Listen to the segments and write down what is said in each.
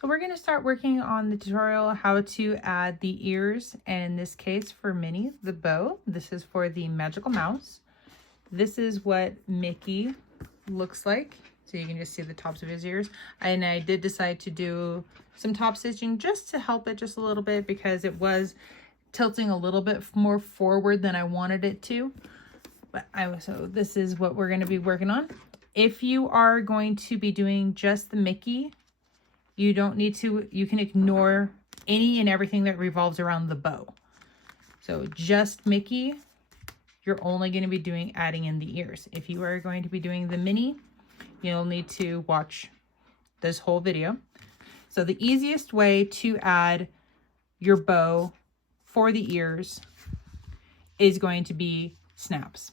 So we're going to start working on the tutorial how to add the ears, and in this case for Minnie, the bow. This is for the magical mouse. This is what Mickey looks like. So you can just see the tops of his ears. And I did decide to do some top stitching just to help it just a little bit because it was tilting a little bit more forward than I wanted it to. But so this is what we're going to be working on. If you are going to be doing just the Mickey, you don't need to, you can ignore any and everything that revolves around the bow. So just Mickey, you're only going to be adding in the ears. If you are going to be doing the Minnie, you'll need to watch this whole video. So the easiest way to add your bow for the ears is going to be snaps.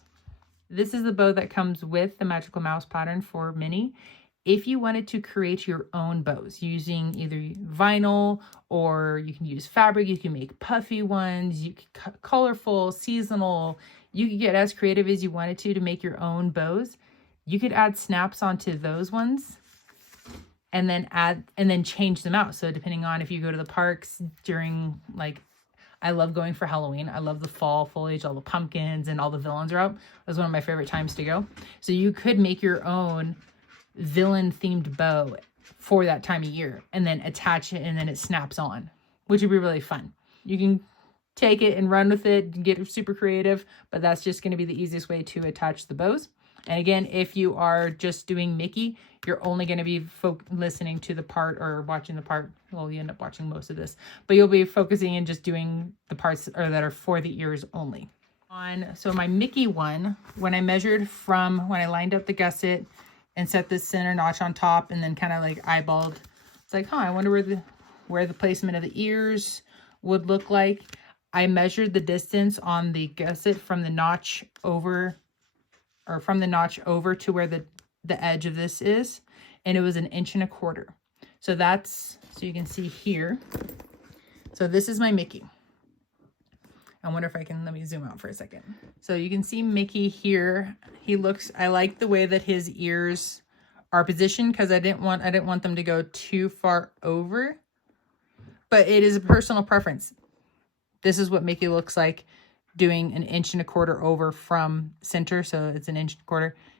This is the bow that comes with the magical mouse pattern for Minnie. If you wanted to create your own bows using either vinyl or you can use fabric, you can make puffy ones, you can cut colorful, seasonal, you could get as creative as you wanted to make your own bows. You could add snaps onto those ones and then change them out. So depending on if you go to the parks during, like, I love going for Halloween. I love the fall foliage, all the pumpkins and all the villains are out. It was one of my favorite times to go. So you could make your own villain themed bow for that time of year and then attach it and then it snaps on, which would be really fun. You can take it and run with it and get super creative, but that's just going to be the easiest way to attach the bows. And again, if you are just doing Mickey, you're only going to be listening to the part or watching the part. Well, you end up watching most of this, but you'll be focusing and just doing the parts that are for the ears only. So my Mickey one, when I measured from when I lined up the gusset and set this center notch on top and then kind of like eyeballed, it's like, I wonder where the placement of the ears would look like. I measured the distance on the gusset from the notch over, or from the notch over to where the edge of this is, and it was 1.25 inches. So that's, so you can see here. So this is my Mickey. I wonder if I can, let me zoom out for a second. So you can see Mickey here. He looks, I like the way that his ears are positioned because I didn't want them to go too far over, but it is a personal preference. This is what Mickey looks like doing 1.25 inches over from center. So it's 1.25 inches.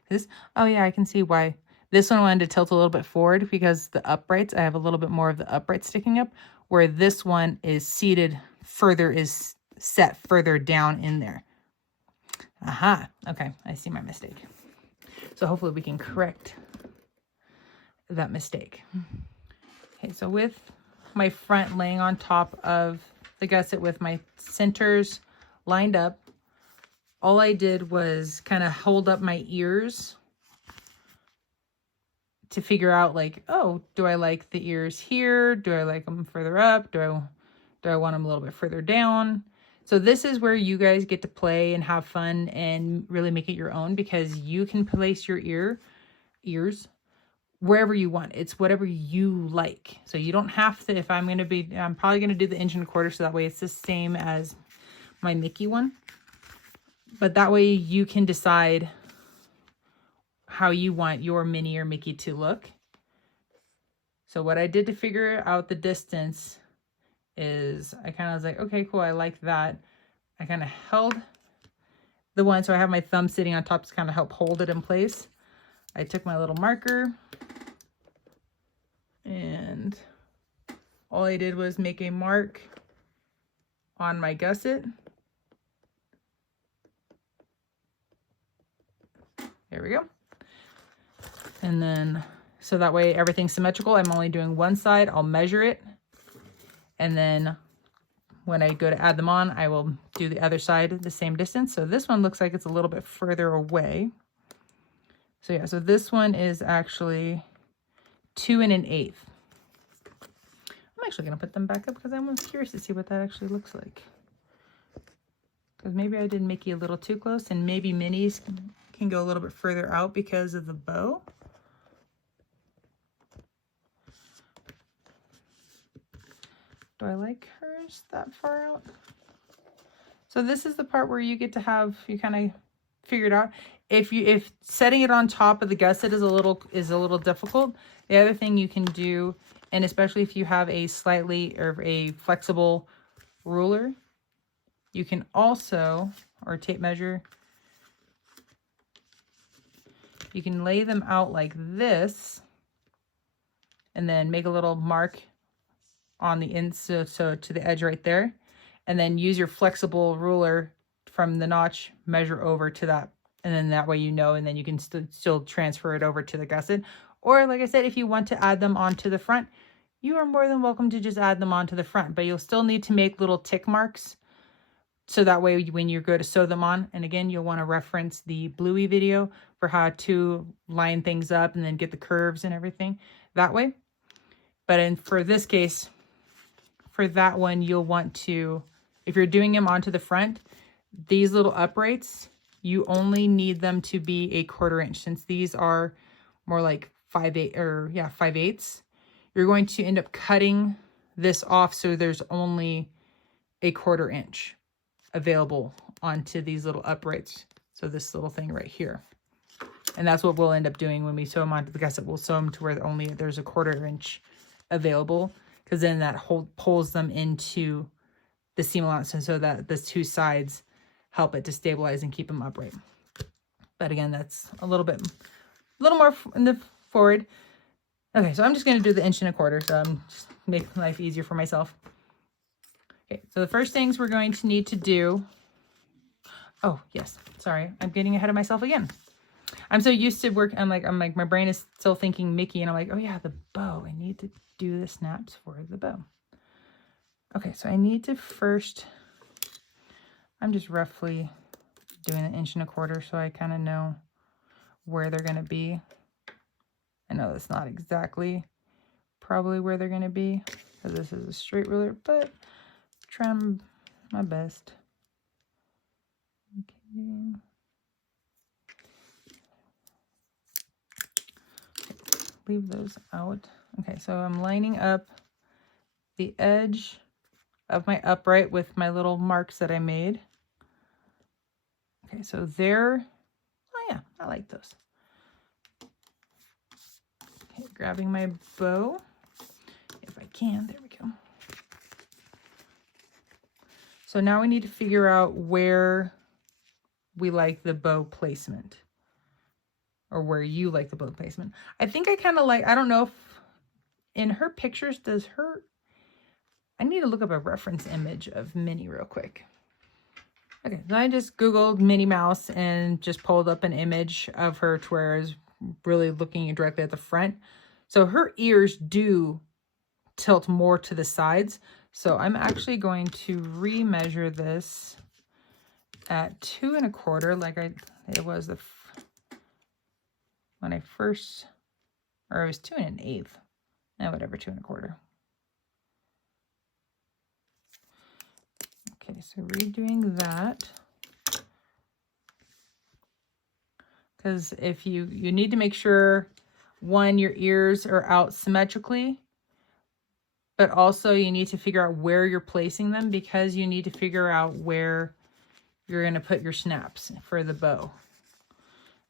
This, oh yeah, I can see why. This one wanted to tilt a little bit forward because the uprights, I have a little bit more of the uprights sticking up, where this one is seated further, is set further down in there. Aha, okay, I see my mistake. So hopefully we can correct that mistake. Okay, so with my front laying on top of the gusset with my centers lined up, all I did was kind of hold up my ears to figure out, like, oh, do I like the ears here? Do I like them further up? Do I want them a little bit further down? So this is where you guys get to play and have fun and really make it your own, because you can place your ears wherever you want. It's whatever you like. So you don't have to, if I'm probably going to do the 1.25 inches, so that way it's the same as my Mickey one. But that way you can decide how you want your Minnie or Mickey to look. So what I did to figure out the distance is I kind of was like, okay, cool, I like that. I kind of held the one, so I have my thumb sitting on top to kind of help hold it in place. I took my little marker and all I did was make a mark on my gusset. There we go. And then, so that way everything's symmetrical. I'm only doing one side. I'll measure it. And then when I go to add them on, I will do the other side the same distance. So this one looks like it's a little bit further away. So yeah, so this one is actually 2 1/8. I'm actually going to put them back up because I'm curious to see what that actually looks like. Because maybe I did Mickey a little too close, and maybe Minnie's can go a little bit further out because of the bow. Do I like hers that far out? So this is the part where you get to have, you kind of figure it out. If setting it on top of the gusset is a little difficult, the other thing you can do And especially if you have a slightly or a flexible ruler, you can also, or tape measure, you can lay them out like this and then make a little mark on the inside, so to the edge right there, and then use your flexible ruler from the notch, measure over to that, and then that way you know, and then you can still transfer it over to the gusset. Or like I said, if you want to add them onto the front, you are more than welcome to just add them onto the front, but you'll still need to make little tick marks, so that way when you go to sew them on, and again, you'll want to reference the Bluey video for how to line things up and then get the curves and everything that way. But for this case, for that one, you'll want to, if you're doing them onto the front, these little uprights, you only need them to be a 1/4 inch. Since these are more like 5/8, you're going to end up cutting this off so there's only a 1/4 inch available onto these little uprights. So this little thing right here. And that's what we'll end up doing when we sew them onto the gusset. We'll sew them to where there's a 1/4 inch available, because then that pulls them into the seam allowance, and so that the two sides help it to stabilize and keep them upright. But again, that's a little more in the forward. Okay, so I'm just going to do the 1.25 inches, so I'm just making life easier for myself. Okay, so the first things we're going to need to do, oh yes, sorry, I'm getting ahead of myself again. I'm so used to work, I'm like, my brain is still thinking Mickey, and I'm like, oh yeah, the bow, I need to do the snaps for the bow. Okay, so I need to first, I'm just roughly doing an 1.25 inches so I kind of know where they're going to be. I know that's not exactly probably where they're going to be, because this is a straight ruler, but try my best. Okay. Leave those out. Okay, so I'm lining up the edge of my upright with my little marks that I made. Okay, so there, oh yeah, I like those. Okay, grabbing my bow, if I can, there we go. So now we need to figure out where we like the bow placement, or where you like the bow placement. I think I kind of like, I don't know if in her pictures, I need to look up a reference image of Minnie real quick. Okay, so I just Googled Minnie Mouse and just pulled up an image of her to where I was really looking directly at the front. So her ears do tilt more to the sides. So I'm actually going to remeasure this at 2.25, like it was when I first, or it was 2 1/8. No, whatever, 2.25. Okay, so redoing that. Because if you need to make sure, one, your ears are out symmetrically, but also you need to figure out where you're placing them, because you need to figure out where you're going to put your snaps for the bow.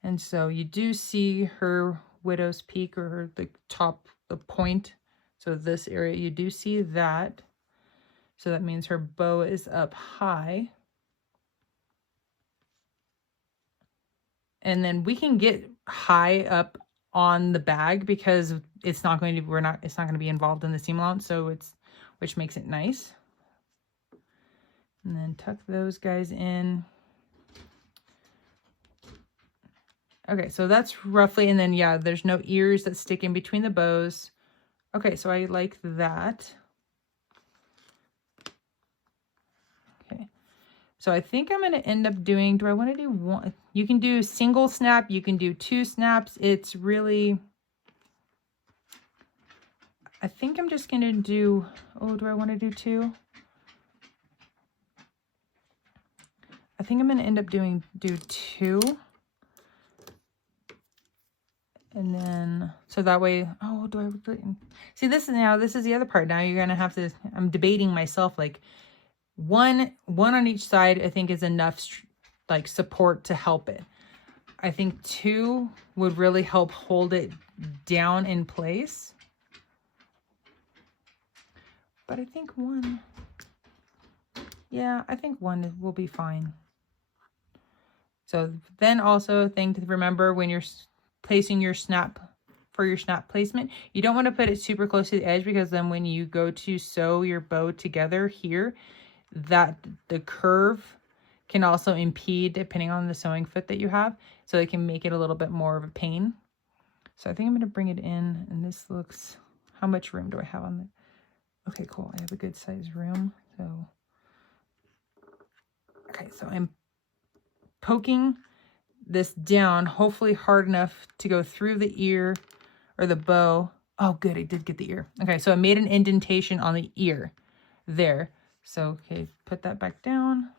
And so you do see her widow's peak, or the top, the point. So this area, you do see that. So that means her bow is up high. And then we can get high up on the bag, because it's not going to, it's not going to be involved in the seam allowance. So which makes it nice. And then tuck those guys in. Okay, so that's roughly, and then yeah, there's no ears that stick in between the bows. Okay, so I like that. Okay, so I think I'm going to end up doing, do I want to do one? You can do single snap, you can do 2 snaps. It's really, I think I'm just going to do, oh, do I want to do 2? I think I'm going to end up do 2. And then, so that way, oh, do I see this is the other part. Now you're going to have to, I'm debating myself, like one on each side, I think is enough like support to help it. I think 2 would really help hold it down in place. but I think one, yeah, I think one will be fine. So then also a thing to remember when you're placing your snap, for your snap placement, you don't want to put it super close to the edge, because then when you go to sew your bow together here, that the curve can also impede depending on the sewing foot that you have. So it can make it a little bit more of a pain. So I think I'm going to bring it in, and this looks, how much room do I have on the, okay, cool. I have a good size room. So, okay, so I'm poking this down, hopefully hard enough to go through the ear or the bow. Oh, good, I did get the ear. Okay, so I made an indentation on the ear there. So, okay, put that back down.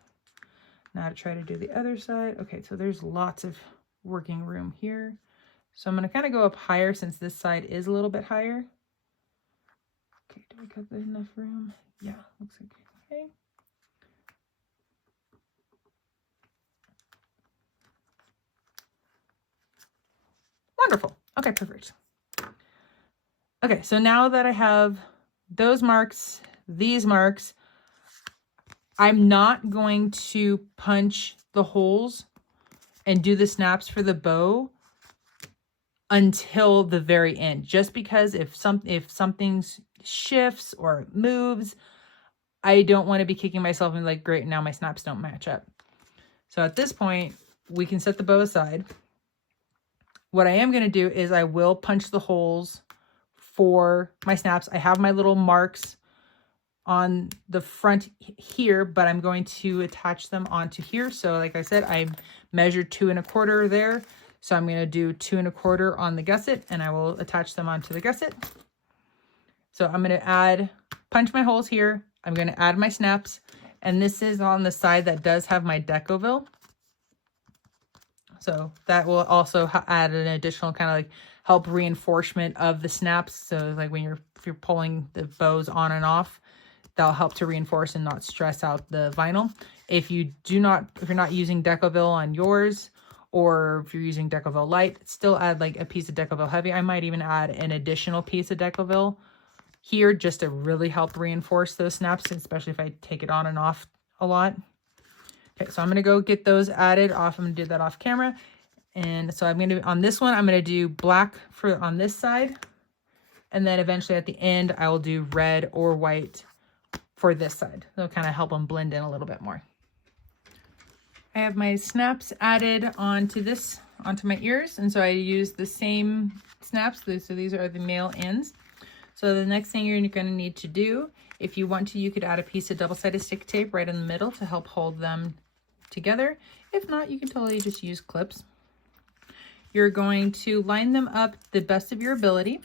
Now to try to do the other side. Okay, so there's lots of working room here. So I'm going to kind of go up higher since this side is a little bit higher. Okay, do I got enough room? Yeah, looks like okay. Wonderful. Okay, perfect. Okay, so now that I have those marks, these marks, I'm not going to punch the holes and do the snaps for the bow until the very end, just because if something shifts or moves, I don't want to be kicking myself and like, great, now my snaps don't match up. So at this point, we can set the bow aside. What I am going to do is I will punch the holes for my snaps. I have my little marks on the front here, but I'm going to attach them onto here. So like I said, I measured 2 1/4 there. So I'm going to do 2 1/4 on the gusset, and I will attach them onto the gusset. So I'm going to punch my holes here. I'm going to add my snaps, and this is on the side that does have my Decoville. So that will also add an additional kind of like help reinforcement of the snaps. So like when if you're pulling the bows on and off, that'll help to reinforce and not stress out the vinyl. If you're not using Decoville on yours, or if you're using Decoville light, still add like a piece of Decoville heavy. I might even add an additional piece of Decoville here just to really help reinforce those snaps, especially if I take it on and off a lot. Okay, so I'm going to go get those added off. I'm going to do that off camera. And so I'm going to, on this one, I'm going to do black on this side. And then eventually at the end, I will do red or white for this side. It'll kind of help them blend in a little bit more. I have my snaps added onto my ears. And so I use the same snaps. So these are the male ends. So the next thing you're going to need to do, if you want to, you could add a piece of double-sided stick tape right in the middle to help hold them together. If not, you can totally just use clips. You're going to line them up the best of your ability.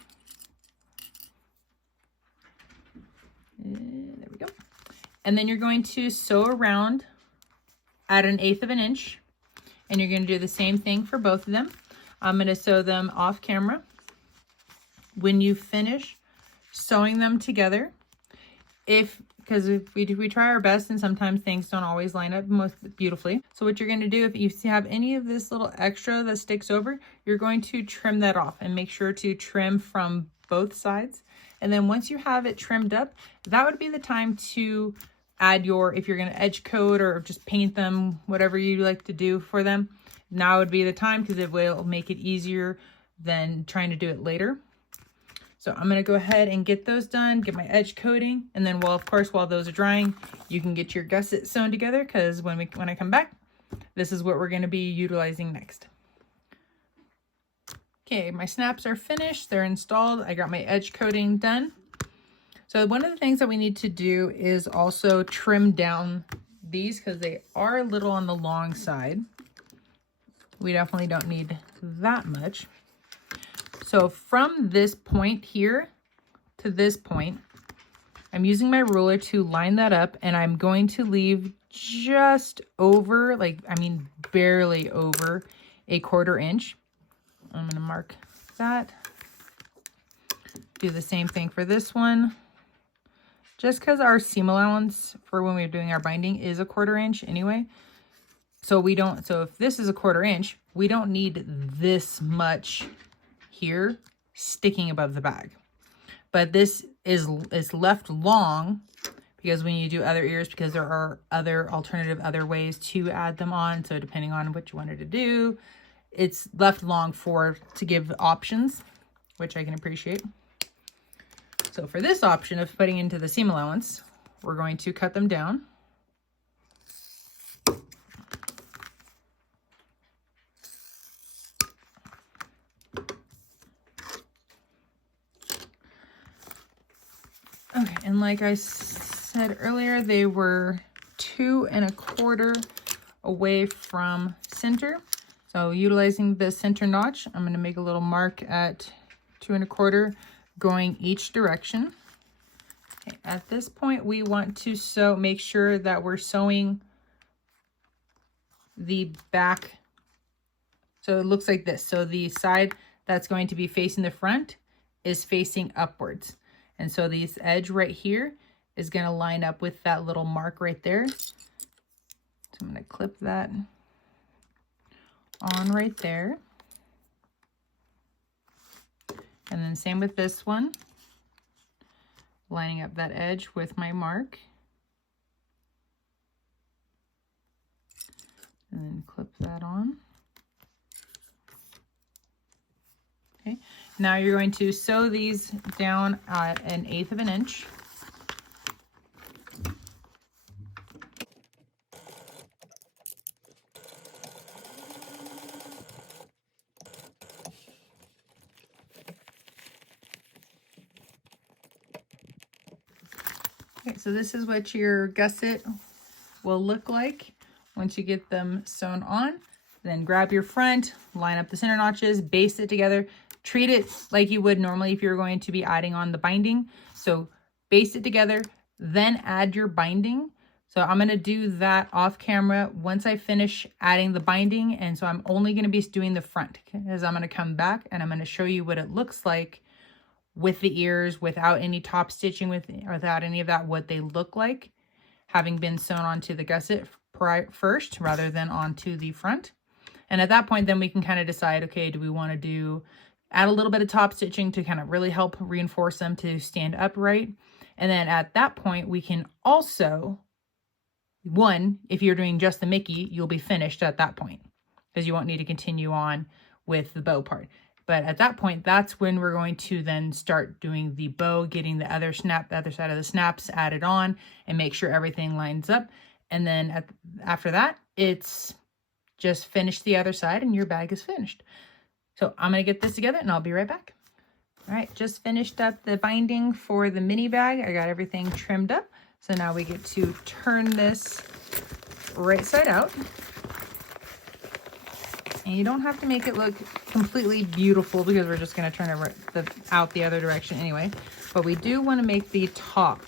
There we go. And then you're going to sew around at 1/8 of an inch. And you're going to do the same thing for both of them. I'm going to sew them off camera. When you finish sewing them together, because we try our best and sometimes things don't always line up most beautifully. So what you're going to do, if you have any of this little extra that sticks over, you're going to trim that off and make sure to trim from both sides. And then once you have it trimmed up, that would be the time to add if you're going to edge coat or just paint them, whatever you like to do for them. Now would be the time, because it will make it easier than trying to do it later. So I'm going to go ahead and get those done, get my edge coating, and then while those are drying, you can get your gusset sewn together, because when I come back, this is what we're going to be utilizing next. Okay, my snaps are finished. They're installed. I got my edge coating done. So one of the things that we need to do is also trim down these, because they are a little on the long side. We definitely don't need that much. So from this point here to this point, I'm using my ruler to line that up, and I'm going to leave just over, barely over 1/4 inch. I'm going to mark that. Do the same thing for this one. Just because our seam allowance for when we're doing our binding is 1/4 inch anyway. So if this is 1/4 inch, we don't need this much here sticking above the bag. but this is left long because when you do other ears, because there are other ways to add them on. So depending on what you wanted to do, it's left long to give options, which I can appreciate. So for this option of putting into the seam allowance, we're going to cut them down. Okay, and like I said earlier, they were 2 1/4 away from center. So utilizing the center notch, I'm going to make a little mark at 2 1/4 going each direction. Okay, at this point, we want to make sure that we're sewing the back. So it looks like this. So the side that's going to be facing the front is facing upwards. And so this edge right here is going to line up with that little mark right there. So I'm going to clip that on right there. And then same with this one, lining up that edge with my mark. And then clip that on. Okay, now you're going to sew these down at 1/8 of an inch. Okay, so this is what your gusset will look like once you get them sewn on. Then grab your front, line up the center notches, baste it together. Treat it like you would normally if you're going to be adding on the binding. So baste it together, then add your binding. So I'm going to do that off camera once I finish adding the binding. And so I'm only going to be doing the front because I'm going to come back and I'm going to show you what it looks like with the ears, without any top stitching, without any of that, what they look like having been sewn onto the gusset first rather than onto the front. And at that point, then we can kind of decide, okay, do we want to add a little bit of top stitching to kind of really help reinforce them to stand upright. And then at that point, we can also, if you're doing just the Mickey, you'll be finished at that point because you won't need to continue on with the bow part. But at that point, that's when we're going to then start doing the bow, getting the other side of the snaps added on and make sure everything lines up. And then after that, it's just finish the other side and your bag is finished. So I'm going to get this together and I'll be right back. All right, just finished up the binding for the mini bag. I got everything trimmed up. So now we get to turn this right side out. And you don't have to make it look completely beautiful because we're just going to turn it out the other direction anyway. But we do want to make the top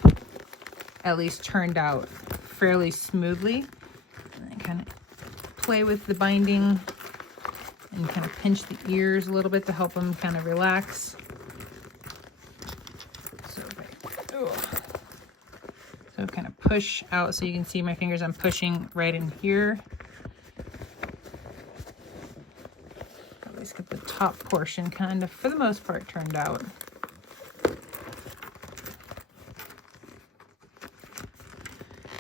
at least turned out fairly smoothly. And then kind of play with the binding and kind of pinch the ears a little bit to help them kind of relax. So kind of push out so you can see my fingers. I'm pushing right in here. At least get the top portion kind of, for the most part, turned out.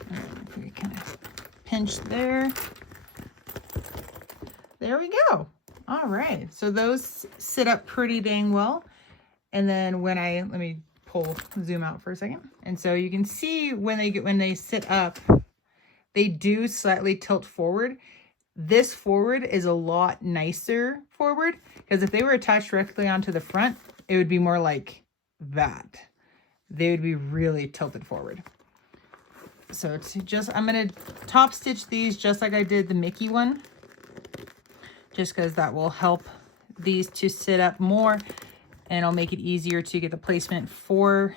And we kind of pinch there. There we go. All right, so those sit up pretty dang well. And then when let me zoom out for a second. And so you can see when they sit up, they do slightly tilt forward. This forward is a lot nicer forward because if they were attached directly onto the front, it would be more like that. They would be really tilted forward. So I'm going to top stitch these just like I did the Mickey one, just because that will help these to sit up more and it'll make it easier to get the placement for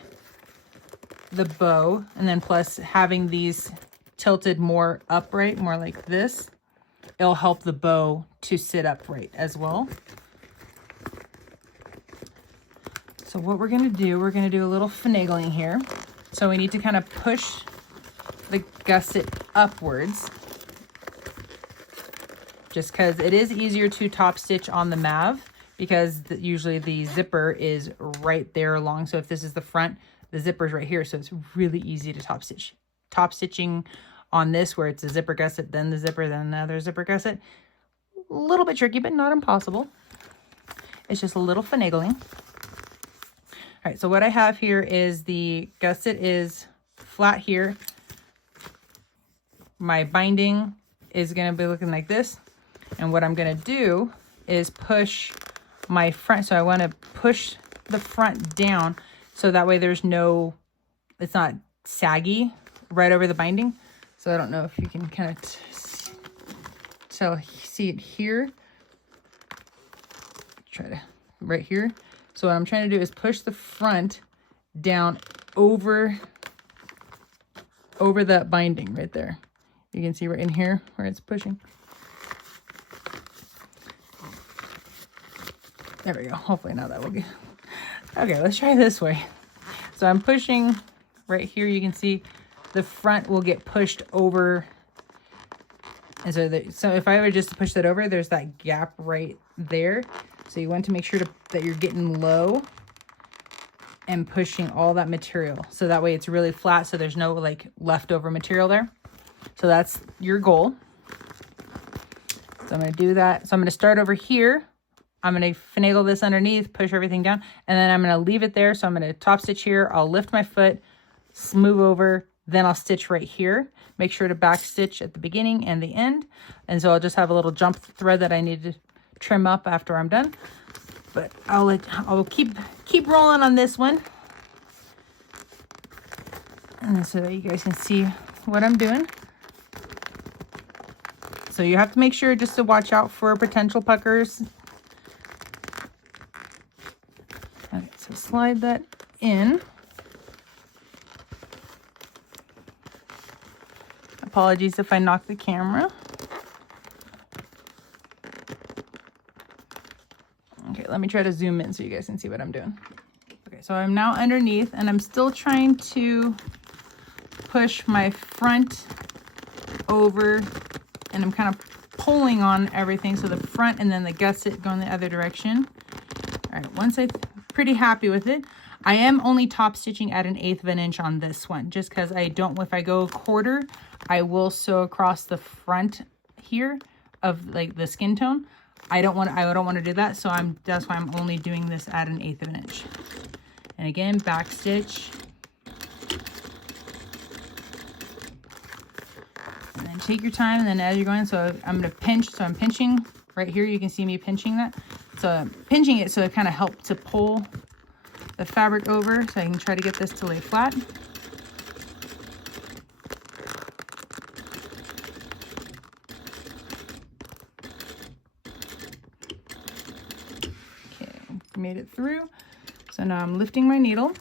the bow. And then plus having these tilted more upright, more like this, it'll help the bow to sit upright as well. So what we're going to do a little finagling here. So we need to kind of push the gusset upwards, just because it is easier to top stitch on the Mav because usually the zipper is right there along. So if this is the front, the zipper is right here. So it's really easy to top stitch. Top stitching on this where it's a zipper gusset, then the zipper, then another zipper gusset. A little bit tricky, but not impossible. It's just a little finagling. All right, so what I have here is the gusset is flat here. My binding is going to be looking like this. And what I'm going to do is push my front. So I want to push the front down so that way there's no, it's not saggy right over the binding. So I don't know if you can kind of see it here. Try to, right here. So what I'm trying to do is push the front down over that binding right there. You can see right in here where it's pushing. There we go. Hopefully now that will get... Okay, let's try this way. So I'm pushing right here. You can see the front will get pushed over. And so if I were just to push that over, there's that gap right there. So you want to make sure that you're getting low and pushing all that material. So that way it's really flat. So there's no like leftover material there. So that's your goal. So I'm going to do that. So I'm going to start over here. I'm going to finagle this underneath, push everything down, and then I'm going to leave it there. So I'm going to top stitch here. I'll lift my foot, move over, then I'll stitch right here. Make sure to back stitch at the beginning and the end. And so I'll just have a little jump thread that I need to trim up after I'm done. But I'll keep rolling on this one. And so that you guys can see what I'm doing. So you have to make sure just to watch out for potential puckers. Okay, so slide that in. Apologies if I knock the camera. Okay, let me try to zoom in so you guys can see what I'm doing. Okay, so I'm now underneath and I'm still trying to push my front over, and I'm kind of pulling on everything. So the front and then the gusset going the other direction. All right, once I'm pretty happy with it, I am only top stitching at 1/8 of an inch on this one, just because I don't, if I go a quarter, I will sew across the front here of like the skin tone. I don't want to do that. So that's why I'm only doing this at 1/8 of an inch. And again, back stitch. And then take your time, and then as you're going, so I'm going to pinch. So I'm pinching right here. You can see me pinching that. So I'm pinching it so it kind of helps to pull the fabric over, so I can try to get this to lay flat. Okay, made it through. So now I'm lifting my needle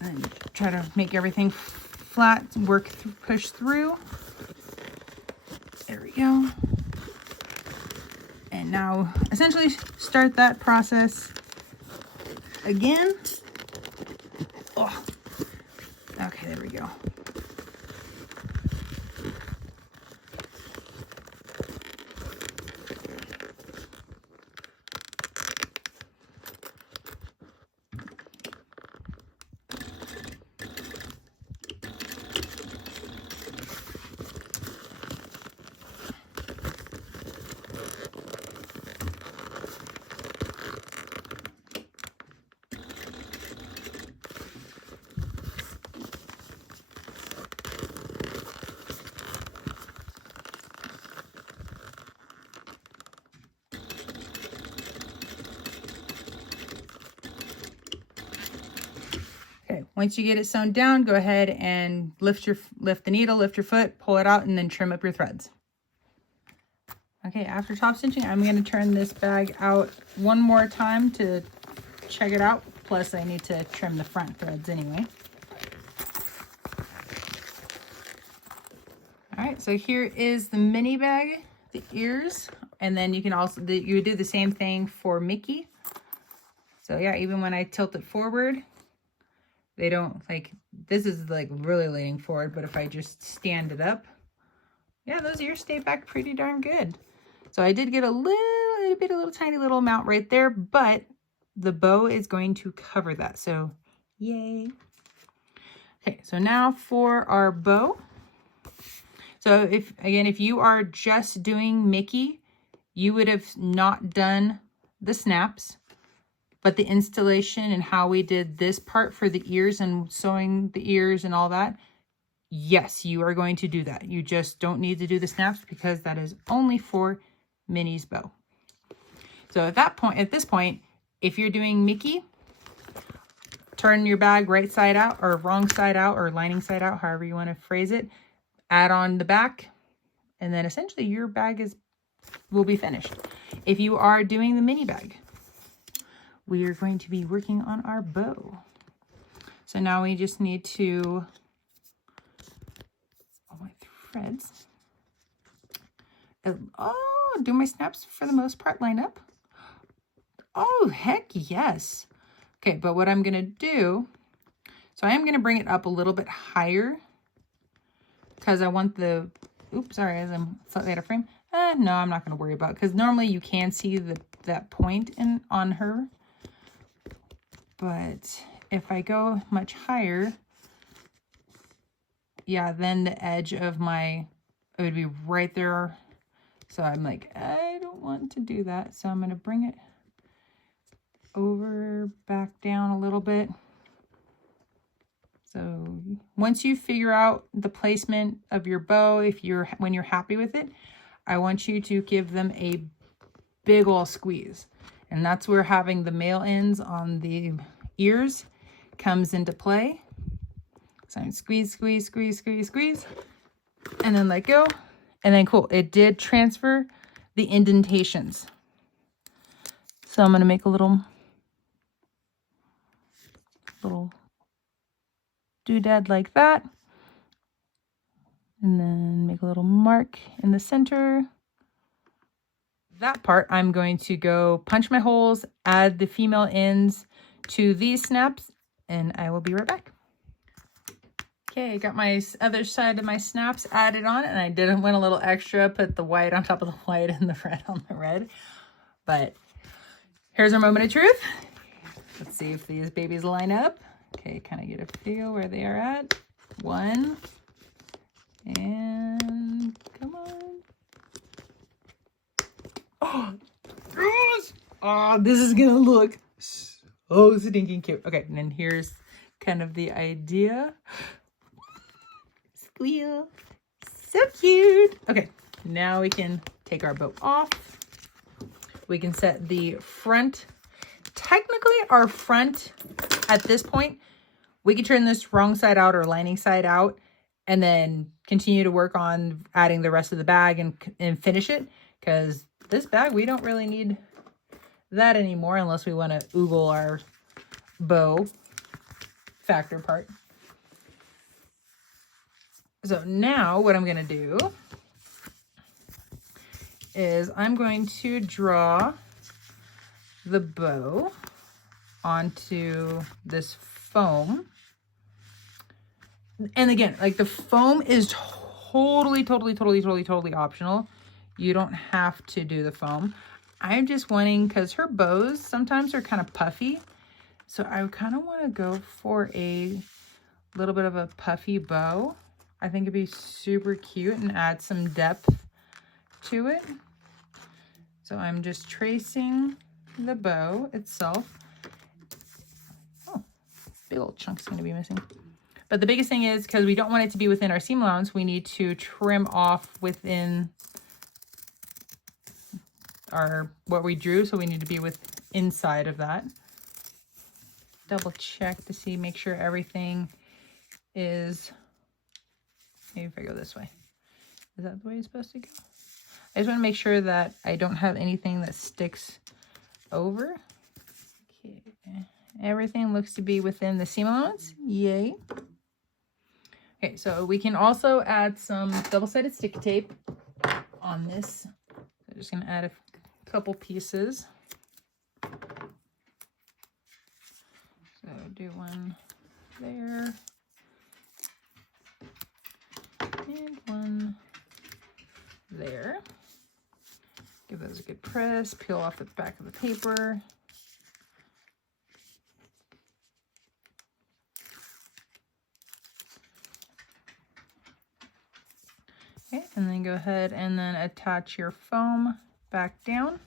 and try to make everything flat, push through. There we go. And now essentially start that process again. Oh, okay, there we go. Okay, once you get it sewn down, go ahead and lift the needle, lift your foot, pull it out, and then trim up your threads. Okay, after top stitching, I'm going to turn this bag out one more time to check it out. Plus, I need to trim the front threads anyway. All right, so here is the mini bag, the ears, and then you can also you do the same thing for Mickey. So yeah, even when I tilt it forward, they don't, like, this is like really leaning forward, but if I just stand it up, yeah, those ears stay back pretty darn good. So I did get a little tiny little amount right there, but the bow is going to cover that. So yay. Okay, so now for our bow. So if you are just doing Mickey, you would have not done the snaps, but the installation and how we did this part for the ears and sewing the ears and all that, yes, you are going to do that. You just don't need to do the snaps because that is only for Minnie's bow. So at this point, if you're doing Mickey, turn your bag right side out or wrong side out or lining side out, however you want to phrase it. Add on the back, and then essentially your bag will be finished. If you are doing the mini bag, we are going to be working on our bow. So now we just need to, my threads. Oh, do my snaps for the most part line up? Oh, heck yes. Okay, but what I'm gonna do, so I am gonna bring it up a little bit higher because I want the, oops, sorry, as I'm slightly out of frame. No, I'm not gonna worry about it because normally you can see that point on her. But if I go much higher, yeah, then the edge of it would be right there. So I'm like, I don't want to do that. So I'm going to bring it over, back down a little bit. So once you figure out the placement of your bow, when you're happy with it, I want you to give them a big ol' squeeze. And that's where having the male ends on the ears comes into play. So I'm squeeze, squeeze, squeeze, squeeze, squeeze, and then let go. And then cool, it did transfer the indentations. So I'm gonna make a little doodad like that. And then make a little mark in the center. That part, I'm going to go punch my holes, add the female ends to these snaps, and I will be right back. Okay, I got my other side of my snaps added on, and I went a little extra, put the white on top of the white and the red on the red. But here's our moment of truth. Let's see if these babies line up. Okay, kind of get a feel where they are at. One, and come on. Oh, gross! Oh, this is gonna look so stinking cute. Okay, and then here's kind of the idea. Squeal. So cute. Okay, now we can take our bow off. We can set the front. Technically, our front at this point, we can turn this wrong side out or lining side out and then continue to work on adding the rest of the bag and finish it. Because this bag, we don't really need that anymore unless we want to oogle our bow factor part. So now what I'm going to do is I'm going to draw the bow onto this foam. And again, like the foam is totally optional. You don't have to do the foam. I'm just wanting, because her bows sometimes are kind of puffy. So I kind of want to go for a little bit of a puffy bow. I think it'd be super cute and add some depth to it. So I'm just tracing the bow itself. Oh, big old chunk's going to be missing. But the biggest thing is, because we don't want it to be within our seam allowance, we need to trim off within what we drew. So we need to be inside of that. Double check to see, make sure everything is, maybe if I go this way. Is that the way it's supposed to go? I just want to make sure that I don't have anything that sticks over. Okay, everything looks to be within the seam allowance. Yay. Okay, so we can also add some double-sided sticky tape on this. I'm just going to add a couple pieces. So do one there. And one there. Give those a good press. Peel off the back of the paper. Okay, and then go ahead and then attach your foam back down.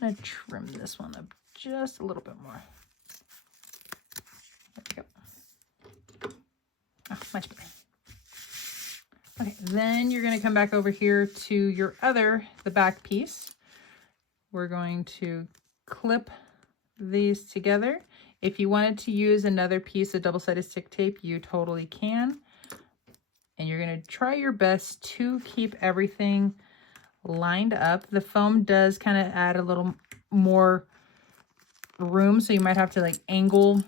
I'm gonna trim this one up just a little bit more. There we go. Oh, much better. Okay, then you're gonna come back over here to your the back piece. We're going to clip these together. If you wanted to use another piece of double-sided stick tape, you totally can. And you're gonna try your best to keep everything lined up. The foam does kind of add a little more room, so you might have to like angle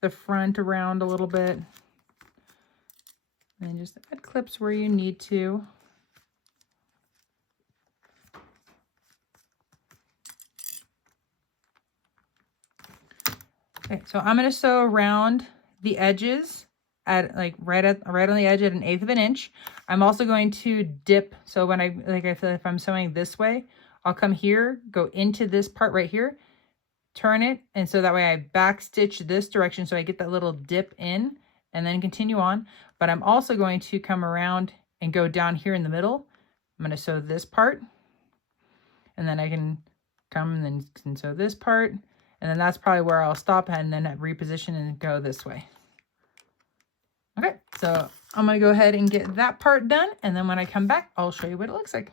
the front around a little bit. And just add clips where you need to. Okay, so I'm going to sew around the edges at like right on the edge at 1/8 of an inch. I'm also going to dip. So when I feel if I'm sewing this way, I'll come here, go into this part right here, turn it, and so that way I back stitch this direction so I get that little dip in and then continue on. But I'm also going to come around and go down here in the middle. I'm going to sew this part, and then I can come and then sew this part. And then that's probably where I'll stop and then reposition and go this way. Okay, so I'm going to go ahead and get that part done. And then when I come back, I'll show you what it looks like.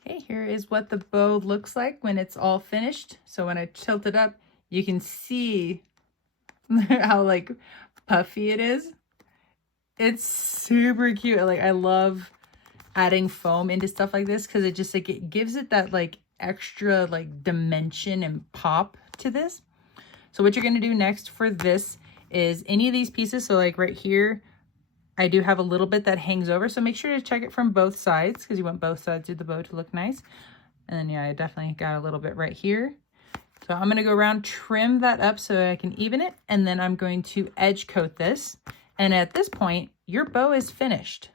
Okay, here is what the bow looks like when it's all finished. So when I tilt it up, you can see how like puffy it is. It's super cute. Like, I love adding foam into stuff like this because it just like it gives it that like extra like dimension and pop to this. So what you're going to do next for this is any of these pieces, so like right here I do have a little bit that hangs over, so make sure to check it from both sides because you want both sides of the bow to look nice. And then yeah, I definitely got a little bit right here, so I'm going to go around, trim that up so I can even it, and then I'm going to edge coat this. And at this point your bow is finished,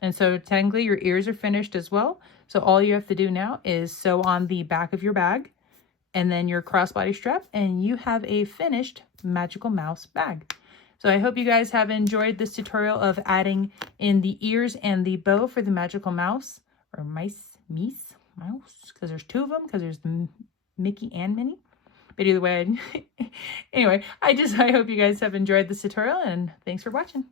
and so technically your ears are finished as well. So all you have to do now is sew on the back of your bag and then your crossbody strap, and you have a finished magical mouse bag. So I hope you guys have enjoyed this tutorial of adding in the ears and the bow for the magical mouse, or mouse, because there's two of them, because there's the Mickey and Minnie. But either way, anyway, I hope you guys have enjoyed this tutorial, and thanks for watching.